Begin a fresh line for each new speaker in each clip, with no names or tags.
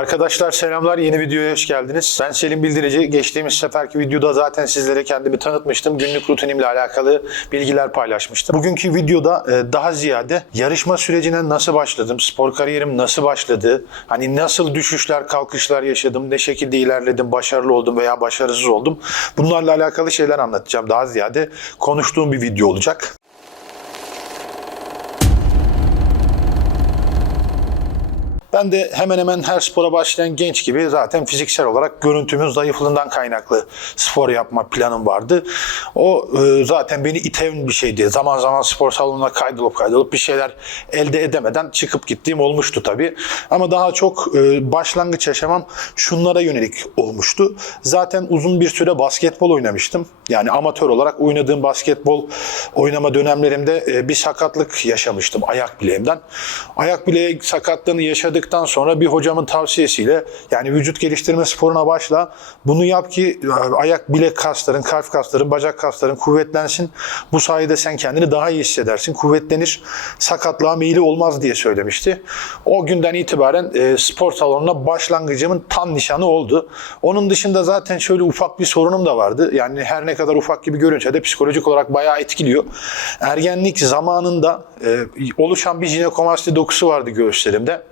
Arkadaşlar selamlar yeni videoya hoş geldiniz. Ben Selim Bildirici. Geçtiğimiz seferki videoda zaten sizlere kendimi tanıtmıştım. Günlük rutinimle alakalı bilgiler paylaşmıştım. Bugünkü videoda e, daha ziyade yarışma sürecine nasıl başladım, spor kariyerim nasıl başladı, hani nasıl düşüşler, kalkışlar yaşadım, ne şekilde ilerledim, başarılı oldum veya başarısız oldum. Bunlarla alakalı şeyler anlatacağım. Daha ziyade konuştuğum bir video olacak. Ben de hemen hemen her spora başlayan genç gibi zaten fiziksel olarak görüntümün zayıflığından kaynaklı spor yapma planım vardı. O e, zaten beni iten bir şeydi. Zaman zaman spor salonuna kaydolup kaydolup bir şeyler elde edemeden çıkıp gittiğim olmuştu tabii. Ama daha çok e, başlangıç yaşamam şunlara yönelik olmuştu. Zaten uzun bir süre basketbol oynamıştım. Yani amatör olarak oynadığım basketbol oynama dönemlerimde e, bir sakatlık yaşamıştım ayak bileğimden. Ayak bileği sakatlığını yaşadıktan sonra bir hocamın tavsiyesiyle yani vücut geliştirme sporuna başla. Bunu yap ki e, ayak bilek kasların, kalp kasların, bacak kasların kuvvetlensin. Bu sayede sen kendini daha iyi hissedersin. Kuvvetlenir, sakatlığa meyili olmaz diye söylemişti. O günden itibaren e, spor salonuna başlangıcımın tam nişanı oldu. Onun dışında zaten şöyle ufak bir sorunum da vardı. Yani her ne kadar ufak gibi görünse de psikolojik olarak bayağı etkiliyor. Ergenlik zamanında e, oluşan bir jinekomasti dokusu vardı göğüslerimde.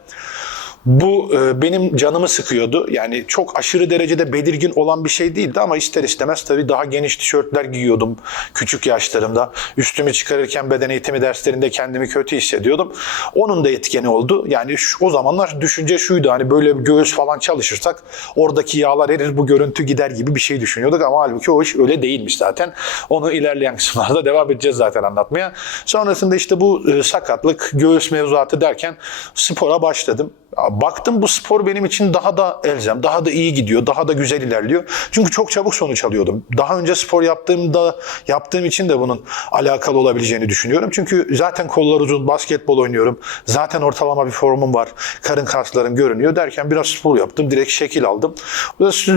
Bu e, benim canımı sıkıyordu. Yani çok aşırı derecede belirgin olan bir şey değildi ama ister istemez tabii daha geniş tişörtler giyiyordum küçük yaşlarımda. Üstümü çıkarırken beden eğitimi derslerinde kendimi kötü hissediyordum. Onun da etkeni oldu. Yani şu, o zamanlar düşünce şuydu hani böyle göğüs falan çalışırsak oradaki yağlar erir bu görüntü gider gibi bir şey düşünüyorduk ama halbuki o iş öyle değilmiş zaten. Onu ilerleyen kısımlarda devam edeceğiz zaten anlatmaya. Sonrasında işte bu e, sakatlık, göğüs mevzuatı derken spora başladım. Baktım bu spor benim için daha da elzem, daha da iyi gidiyor, daha da güzel ilerliyor. Çünkü çok çabuk sonuç alıyordum. Daha önce spor yaptığımda yaptığım için de bunun alakalı olabileceğini düşünüyorum. Çünkü zaten kollar uzun, basketbol oynuyorum. Zaten ortalama bir formum var. Karın kaslarım görünüyor derken biraz spor yaptım. Direkt şekil aldım.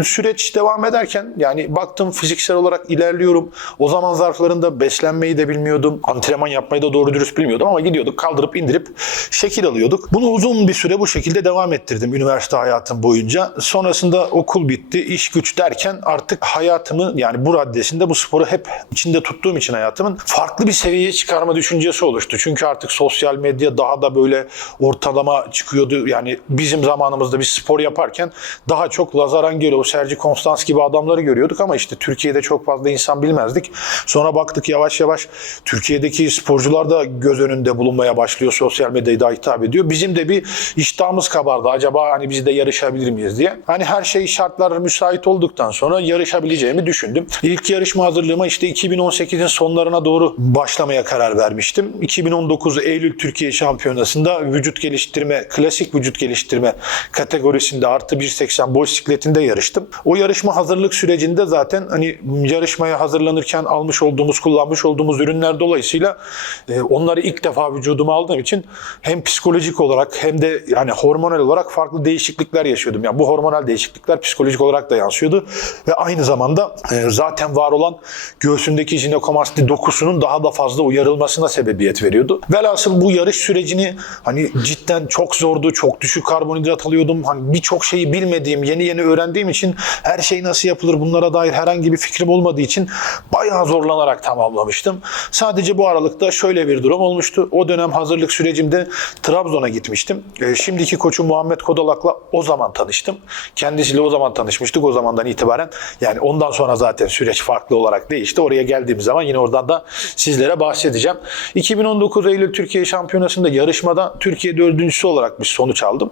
Süreç devam ederken yani baktım fiziksel olarak ilerliyorum. O zaman zarflarında beslenmeyi de bilmiyordum. Antrenman yapmayı da doğru dürüst bilmiyordum ama gidiyorduk kaldırıp indirip şekil alıyorduk. Bunu uzun bir süre bu şekilde devam ettirdim üniversite hayatım boyunca. Sonrasında okul bitti, iş güç derken artık hayatımı yani bu raddesinde bu sporu hep içinde tuttuğum için hayatımın farklı bir seviyeye çıkarma düşüncesi oluştu. Çünkü artık sosyal medya daha da böyle ortalama çıkıyordu. Yani bizim zamanımızda biz spor yaparken daha çok Lazar Angelo, Sergi Konstans gibi adamları görüyorduk ama işte Türkiye'de çok fazla insan bilmezdik. Sonra baktık yavaş yavaş Türkiye'deki sporcular da göz önünde bulunmaya başlıyor. Sosyal medyayı da hitap ediyor. Bizim de bir iştahımız kabardı. Acaba hani biz de yarışabilir miyiz diye. Hani her şey şartlar müsait olduktan sonra yarışabileceğimi düşündüm. İlk yarışma hazırlığıma işte 2018'in sonlarına doğru başlamaya karar vermiştim. 2019 Eylül Türkiye Şampiyonası'nda vücut geliştirme, klasik vücut geliştirme kategorisinde artı 1.80 boş sikletinde yarıştım. O yarışma hazırlık sürecinde zaten hani yarışmaya hazırlanırken almış olduğumuz, kullanmış olduğumuz ürünler dolayısıyla e, onları ilk defa vücuduma aldığım için hem psikolojik olarak hem de yani hormonal olarak farklı değişiklikler yaşıyordum. Yani bu hormonal değişiklikler psikolojik olarak da yansıyordu ve aynı zamanda e, zaten var olan göğsündeki jinekomasti dokusunun daha da fazla uyarılmasına sebebiyet veriyordu. Velhasıl bu yarış sürecini hani cidden çok zordu, çok düşük karbonhidrat alıyordum. Hani birçok şeyi bilmediğim, yeni yeni öğrendiğim için her şey nasıl yapılır bunlara dair herhangi bir fikrim olmadığı için bayağı zorlanarak tamamlamıştım. Sadece bu aralıkta şöyle bir durum olmuştu. O dönem hazırlık sürecimde Trabzon'a gitmiştim. E, şimdiki koçum Muhammed Kodalak'la o zaman tanıştım. Kendisiyle o zaman tanışmıştık o zamandan itibaren. Yani ondan sonra zaten süreç farklı olarak değişti. Oraya geldiğim zaman yine oradan da sizlere bahsedeceğim. 2019 Eylül Türkiye Şampiyonası'nda yarışmada Türkiye dördüncüsü olarak bir sonuç aldım.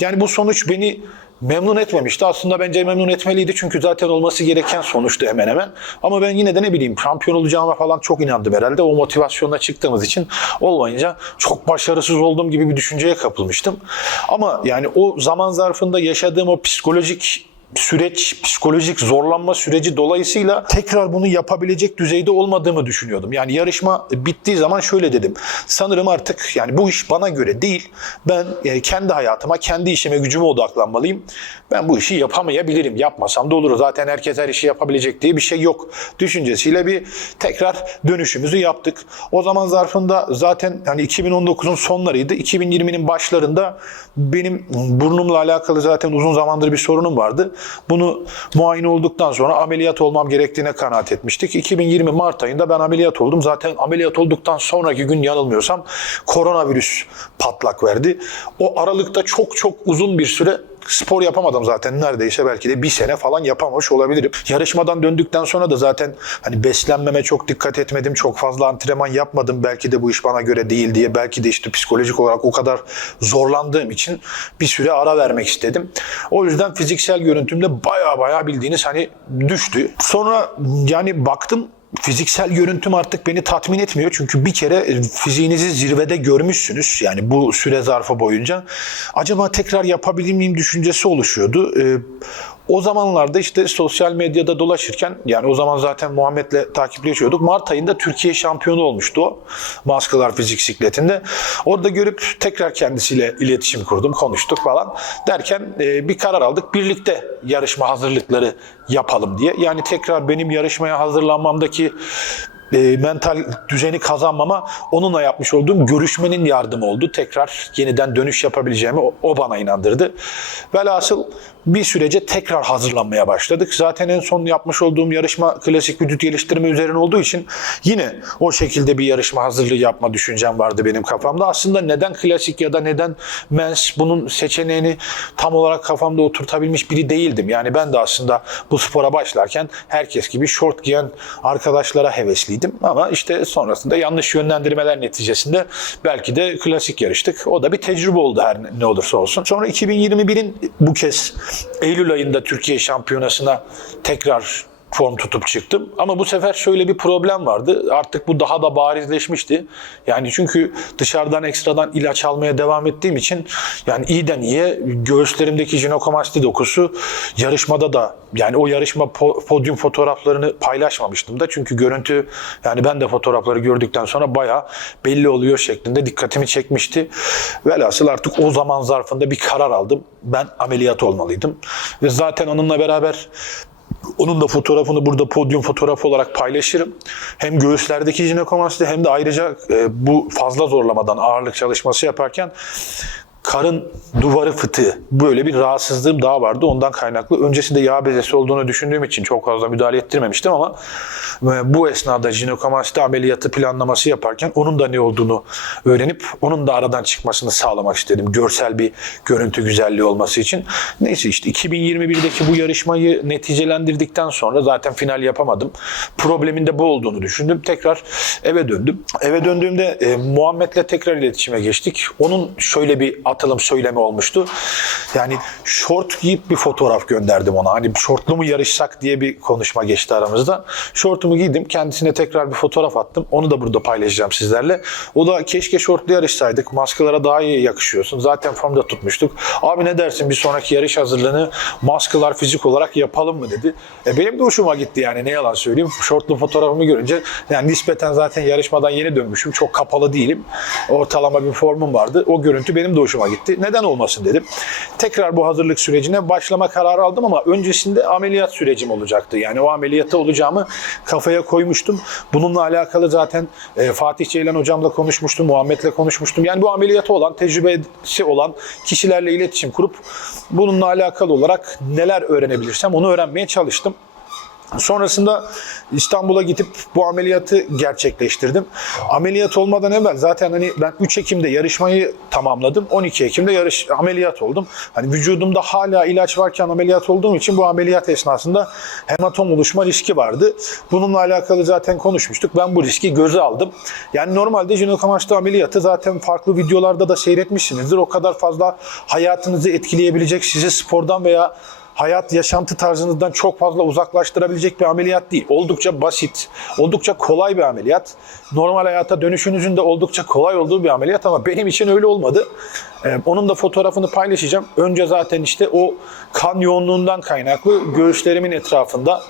Yani bu sonuç beni memnun etmemişti. Aslında bence memnun etmeliydi çünkü zaten olması gereken sonuçtu hemen hemen. Ama ben yine de ne bileyim şampiyon olacağıma falan çok inandım herhalde. O motivasyonla çıktığımız için olmayınca çok başarısız olduğum gibi bir düşünceye kapılmıştım. Ama yani o zaman zarfında yaşadığım o psikolojik süreç, psikolojik zorlanma süreci dolayısıyla tekrar bunu yapabilecek düzeyde olmadığımı düşünüyordum. Yani yarışma bittiği zaman şöyle dedim. Sanırım artık yani bu iş bana göre değil. Ben e, kendi hayatıma, kendi işime, gücüme odaklanmalıyım. Ben bu işi yapamayabilirim. Yapmasam da olur. Zaten herkes her işi yapabilecek diye bir şey yok. Düşüncesiyle bir tekrar dönüşümüzü yaptık. O zaman zarfında zaten hani 2019'un sonlarıydı. 2020'nin başlarında benim burnumla alakalı zaten uzun zamandır bir sorunum vardı. Bunu muayene olduktan sonra ameliyat olmam gerektiğine kanaat etmiştik. 2020 Mart ayında ben ameliyat oldum. Zaten ameliyat olduktan sonraki gün yanılmıyorsam koronavirüs patlak verdi. O aralıkta çok çok uzun bir süre spor yapamadım zaten neredeyse belki de bir sene falan yapamamış olabilirim. Yarışmadan döndükten sonra da zaten hani beslenmeme çok dikkat etmedim. Çok fazla antrenman yapmadım. Belki de bu iş bana göre değil diye. Belki de işte psikolojik olarak o kadar zorlandığım için bir süre ara vermek istedim. O yüzden fiziksel görüntümde baya baya bildiğiniz hani düştü. Sonra yani baktım fiziksel görüntüm artık beni tatmin etmiyor. Çünkü bir kere e, fiziğinizi zirvede görmüşsünüz. Yani bu süre zarfı boyunca. Acaba tekrar yapabilir miyim düşüncesi oluşuyordu. Ee, o zamanlarda işte sosyal medyada dolaşırken yani o zaman zaten Muhammed'le takipleşiyorduk. Mart ayında Türkiye şampiyonu olmuştu o. Maskalar fizik sikletinde. Orada görüp tekrar kendisiyle iletişim kurdum, konuştuk falan. Derken e, bir karar aldık. Birlikte yarışma hazırlıkları yapalım diye. Yani tekrar benim yarışmaya hazırlanmamdaki e, mental düzeni kazanmama onunla yapmış olduğum görüşmenin yardımı oldu. Tekrar yeniden dönüş yapabileceğimi o, o bana inandırdı. Velhasıl bir sürece tekrar hazırlanmaya başladık. Zaten en son yapmış olduğum yarışma klasik vücut geliştirme üzerine olduğu için yine o şekilde bir yarışma hazırlığı yapma düşüncem vardı benim kafamda. Aslında neden klasik ya da neden mens bunun seçeneğini tam olarak kafamda oturtabilmiş biri değildim. Yani ben de aslında bu spora başlarken herkes gibi short giyen arkadaşlara hevesliydim. Ama işte sonrasında yanlış yönlendirmeler neticesinde belki de klasik yarıştık. O da bir tecrübe oldu her ne olursa olsun. Sonra 2021'in bu kez Eylül ayında Türkiye Şampiyonası'na tekrar form tutup çıktım. Ama bu sefer şöyle bir problem vardı. Artık bu daha da barizleşmişti. Yani çünkü dışarıdan ekstradan ilaç almaya devam ettiğim için yani iyiden iyiye göğüslerimdeki jinekomasti dokusu yarışmada da yani o yarışma po- podyum fotoğraflarını paylaşmamıştım da. Çünkü görüntü yani ben de fotoğrafları gördükten sonra bayağı belli oluyor şeklinde dikkatimi çekmişti. Velhasıl artık o zaman zarfında bir karar aldım. Ben ameliyat olmalıydım. Ve zaten onunla beraber onun da fotoğrafını burada podyum fotoğrafı olarak paylaşırım. Hem göğüslerdeki jinekomasti hem de ayrıca e, bu fazla zorlamadan ağırlık çalışması yaparken karın duvarı fıtığı böyle bir rahatsızlığım daha vardı ondan kaynaklı. Öncesinde yağ bezesi olduğunu düşündüğüm için çok fazla müdahale ettirmemiştim ama e, bu esnada jinekomasti ameliyatı planlaması yaparken onun da ne olduğunu öğrenip onun da aradan çıkmasını sağlamak istedim. Görsel bir görüntü güzelliği olması için. Neyse işte 2021'deki bu yarışmayı neticelendirdikten sonra zaten final yapamadım. Problemin de bu olduğunu düşündüm. Tekrar eve döndüm. Eve döndüğümde e, Muhammed'le tekrar iletişime geçtik. Onun şöyle bir atılım söylemi olmuştu. Yani short giyip bir fotoğraf gönderdim ona. Hani shortlu mu yarışsak diye bir konuşma geçti aramızda. Shortumu giydim. Kendisine tekrar bir fotoğraf attım. Onu da burada paylaşacağım sizlerle. O da keşke shortlu yarışsaydık. Maskalara daha iyi yakışıyorsun. Zaten formda tutmuştuk. Abi ne dersin bir sonraki yarış hazırlığını maskalar fizik olarak yapalım mı dedi. E benim de hoşuma gitti yani ne yalan söyleyeyim. Shortlu fotoğrafımı görünce yani nispeten zaten yarışmadan yeni dönmüşüm. Çok kapalı değilim. Ortalama bir formum vardı. O görüntü benim de hoşuma gitti. Neden olmasın dedim. Tekrar bu hazırlık sürecine başlama kararı aldım ama öncesinde ameliyat sürecim olacaktı. Yani o ameliyata olacağımı kafaya koymuştum. Bununla alakalı zaten e, Fatih Ceylan hocamla konuşmuştum, Muhammed'le konuşmuştum. Yani bu ameliyatı olan, tecrübesi olan kişilerle iletişim kurup bununla alakalı olarak neler öğrenebilirsem onu öğrenmeye çalıştım. Sonrasında İstanbul'a gidip bu ameliyatı gerçekleştirdim. Ameliyat olmadan evvel zaten hani ben 3 Ekim'de yarışmayı tamamladım. 12 Ekim'de yarış ameliyat oldum. Hani vücudumda hala ilaç varken ameliyat olduğum için bu ameliyat esnasında hematom oluşma riski vardı. Bununla alakalı zaten konuşmuştuk. Ben bu riski göze aldım. Yani normalde jinekomasti ameliyatı zaten farklı videolarda da seyretmişsinizdir. O kadar fazla hayatınızı etkileyebilecek sizi spordan veya hayat yaşantı tarzınızdan çok fazla uzaklaştırabilecek bir ameliyat değil. Oldukça basit, oldukça kolay bir ameliyat. Normal hayata dönüşünüzün de oldukça kolay olduğu bir ameliyat ama benim için öyle olmadı. Ee, onun da fotoğrafını paylaşacağım. Önce zaten işte o kan yoğunluğundan kaynaklı göğüslerimin etrafında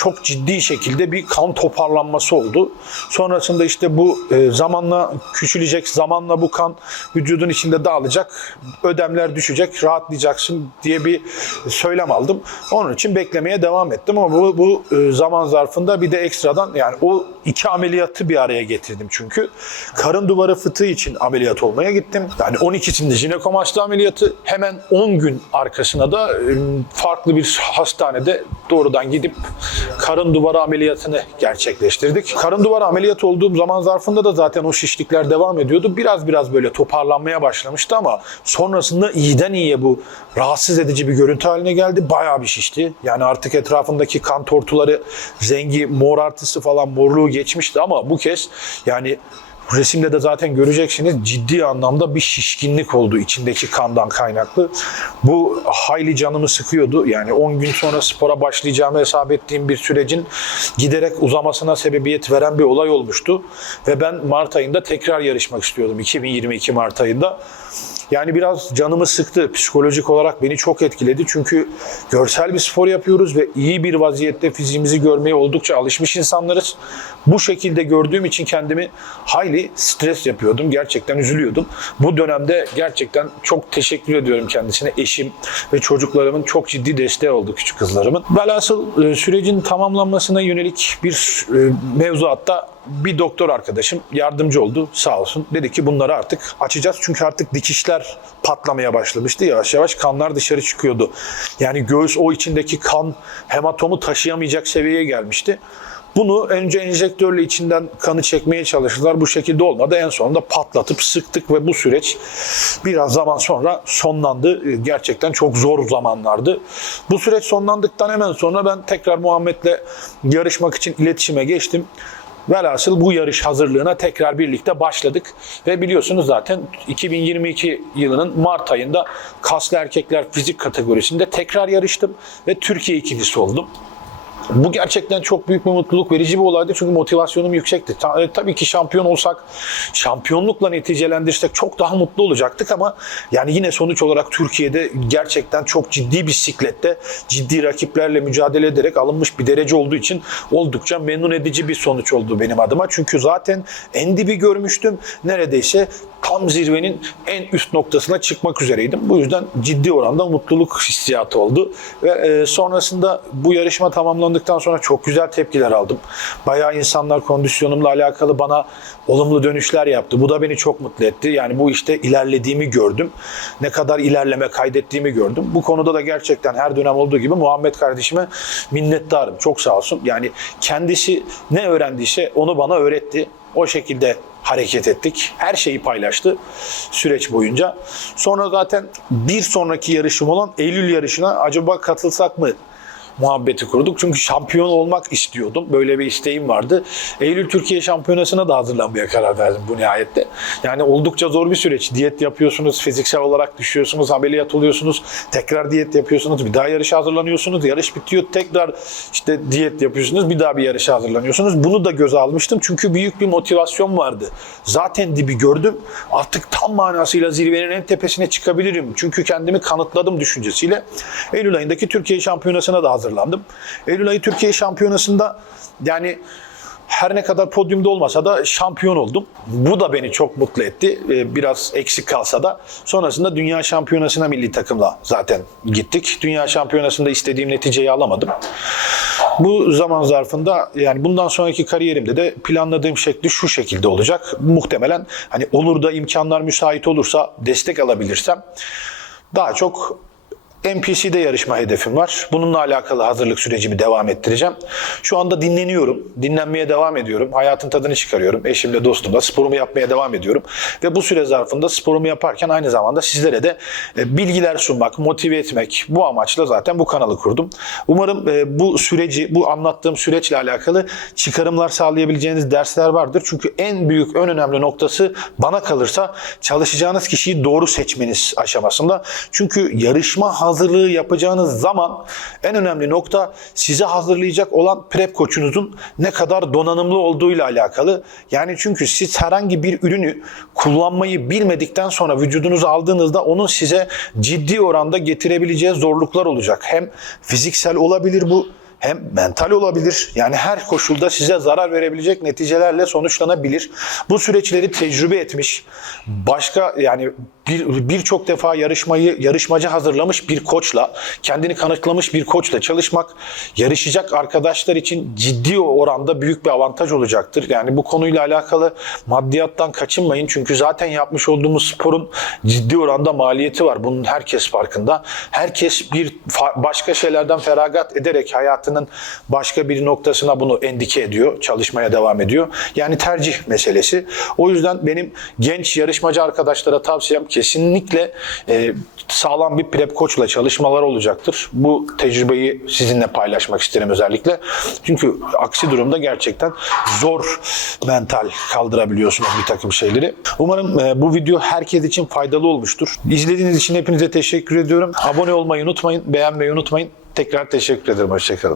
çok ciddi şekilde bir kan toparlanması oldu. Sonrasında işte bu e, zamanla küçülecek, zamanla bu kan vücudun içinde dağılacak, ödemler düşecek, rahatlayacaksın diye bir söylem aldım. Onun için beklemeye devam ettim ama bu, bu e, zaman zarfında bir de ekstradan yani o iki ameliyatı bir araya getirdim çünkü. Karın duvarı fıtığı için ameliyat olmaya gittim. Yani 12'sinde jinekomasti ameliyatı hemen 10 gün arkasına da e, farklı bir hastanede doğrudan gidip karın duvarı ameliyatını gerçekleştirdik. Karın duvarı ameliyatı olduğum zaman zarfında da zaten o şişlikler devam ediyordu. Biraz biraz böyle toparlanmaya başlamıştı ama sonrasında iyiden iyiye bu rahatsız edici bir görüntü haline geldi. Bayağı bir şişti. Yani artık etrafındaki kan tortuları, rengi, mor artısı falan morluğu geçmişti ama bu kez yani Resimde de zaten göreceksiniz ciddi anlamda bir şişkinlik oldu içindeki kandan kaynaklı. Bu hayli canımı sıkıyordu. Yani 10 gün sonra spora başlayacağımı hesap ettiğim bir sürecin giderek uzamasına sebebiyet veren bir olay olmuştu. Ve ben Mart ayında tekrar yarışmak istiyordum. 2022 Mart ayında. Yani biraz canımı sıktı. Psikolojik olarak beni çok etkiledi. Çünkü görsel bir spor yapıyoruz ve iyi bir vaziyette fiziğimizi görmeye oldukça alışmış insanlarız. Bu şekilde gördüğüm için kendimi hayli stres yapıyordum. Gerçekten üzülüyordum. Bu dönemde gerçekten çok teşekkür ediyorum kendisine. Eşim ve çocuklarımın çok ciddi desteği oldu küçük kızlarımın. Velhasıl e, sürecin tamamlanmasına yönelik bir e, mevzuatta bir doktor arkadaşım yardımcı oldu sağ olsun. Dedi ki bunları artık açacağız çünkü artık dikişler patlamaya başlamıştı. Yavaş yavaş kanlar dışarı çıkıyordu. Yani göğüs o içindeki kan hematomu taşıyamayacak seviyeye gelmişti. Bunu önce enjektörle içinden kanı çekmeye çalıştılar. Bu şekilde olmadı. En sonunda patlatıp sıktık ve bu süreç biraz zaman sonra sonlandı. Gerçekten çok zor zamanlardı. Bu süreç sonlandıktan hemen sonra ben tekrar Muhammed'le yarışmak için iletişime geçtim. Velhasıl bu yarış hazırlığına tekrar birlikte başladık. Ve biliyorsunuz zaten 2022 yılının Mart ayında kaslı erkekler fizik kategorisinde tekrar yarıştım ve Türkiye ikincisi oldum. Bu gerçekten çok büyük bir mutluluk verici bir olaydı çünkü motivasyonum yüksekti. Ta- e, tabii ki şampiyon olsak, şampiyonlukla neticelendirirsek çok daha mutlu olacaktık ama yani yine sonuç olarak Türkiye'de gerçekten çok ciddi bir siklette ciddi rakiplerle mücadele ederek alınmış bir derece olduğu için oldukça memnun edici bir sonuç oldu benim adıma. Çünkü zaten en dibi görmüştüm. Neredeyse tam zirvenin en üst noktasına çıkmak üzereydim. Bu yüzden ciddi oranda mutluluk hissiyatı oldu. Ve e, sonrasında bu yarışma tamamlandıktan sonra çok güzel tepkiler aldım. Bayağı insanlar kondisyonumla alakalı bana olumlu dönüşler yaptı. Bu da beni çok mutlu etti. Yani bu işte ilerlediğimi gördüm. Ne kadar ilerleme kaydettiğimi gördüm. Bu konuda da gerçekten her dönem olduğu gibi Muhammed kardeşime minnettarım. Çok sağ olsun. Yani kendisi ne öğrendiyse onu bana öğretti. O şekilde hareket ettik. Her şeyi paylaştı süreç boyunca. Sonra zaten bir sonraki yarışım olan Eylül yarışına acaba katılsak mı muhabbeti kurduk. Çünkü şampiyon olmak istiyordum. Böyle bir isteğim vardı. Eylül Türkiye Şampiyonası'na da hazırlanmaya karar verdim bu nihayette. Yani oldukça zor bir süreç. Diyet yapıyorsunuz, fiziksel olarak düşüyorsunuz, ameliyat oluyorsunuz, tekrar diyet yapıyorsunuz, bir daha yarışa hazırlanıyorsunuz, yarış bitiyor, tekrar işte diyet yapıyorsunuz, bir daha bir yarışa hazırlanıyorsunuz. Bunu da göze almıştım çünkü büyük bir motivasyon vardı. Zaten dibi gördüm. Artık tam manasıyla zirvenin en tepesine çıkabilirim. Çünkü kendimi kanıtladım düşüncesiyle. Eylül ayındaki Türkiye Şampiyonası'na da hazırlandım. Eylül ayı Türkiye Şampiyonası'nda yani her ne kadar podyumda olmasa da şampiyon oldum. Bu da beni çok mutlu etti. Ee, Biraz eksik kalsa da. Sonrasında Dünya Şampiyonası'na milli takımla zaten gittik. Dünya Şampiyonası'nda istediğim neticeyi alamadım. Bu zaman zarfında yani bundan sonraki kariyerimde de planladığım şekli şu şekilde olacak. Muhtemelen hani olur da imkanlar müsait olursa destek alabilirsem daha çok NPC'de yarışma hedefim var. Bununla alakalı hazırlık sürecimi devam ettireceğim. Şu anda dinleniyorum. Dinlenmeye devam ediyorum. Hayatın tadını çıkarıyorum. Eşimle, dostumla sporumu yapmaya devam ediyorum. Ve bu süre zarfında sporumu yaparken aynı zamanda sizlere de e, bilgiler sunmak, motive etmek bu amaçla zaten bu kanalı kurdum. Umarım e, bu süreci, bu anlattığım süreçle alakalı çıkarımlar sağlayabileceğiniz dersler vardır. Çünkü en büyük, en önemli noktası bana kalırsa çalışacağınız kişiyi doğru seçmeniz aşamasında. Çünkü yarışma hazırlığı yapacağınız zaman en önemli nokta sizi hazırlayacak olan prep koçunuzun ne kadar donanımlı olduğuyla alakalı. Yani çünkü siz herhangi bir ürünü kullanmayı bilmedikten sonra vücudunuza aldığınızda onun size ciddi oranda getirebileceği zorluklar olacak. Hem fiziksel olabilir bu hem mental olabilir. Yani her koşulda size zarar verebilecek neticelerle sonuçlanabilir. Bu süreçleri tecrübe etmiş, başka yani bir birçok defa yarışmayı yarışmacı hazırlamış bir koçla, kendini kanıtlamış bir koçla çalışmak yarışacak arkadaşlar için ciddi oranda büyük bir avantaj olacaktır. Yani bu konuyla alakalı maddiyattan kaçınmayın çünkü zaten yapmış olduğumuz sporun ciddi oranda maliyeti var. Bunun herkes farkında. Herkes bir başka şeylerden feragat ederek hayatının başka bir noktasına bunu endike ediyor, çalışmaya devam ediyor. Yani tercih meselesi. O yüzden benim genç yarışmacı arkadaşlara tavsiyem kesinlikle e, sağlam bir prep koçla çalışmalar olacaktır. Bu tecrübeyi sizinle paylaşmak isterim özellikle. Çünkü aksi durumda gerçekten zor mental kaldırabiliyorsunuz bir takım şeyleri. Umarım e, bu video herkes için faydalı olmuştur. İzlediğiniz için hepinize teşekkür ediyorum. Abone olmayı unutmayın, beğenmeyi unutmayın. Tekrar teşekkür ederim. Hoşçakalın.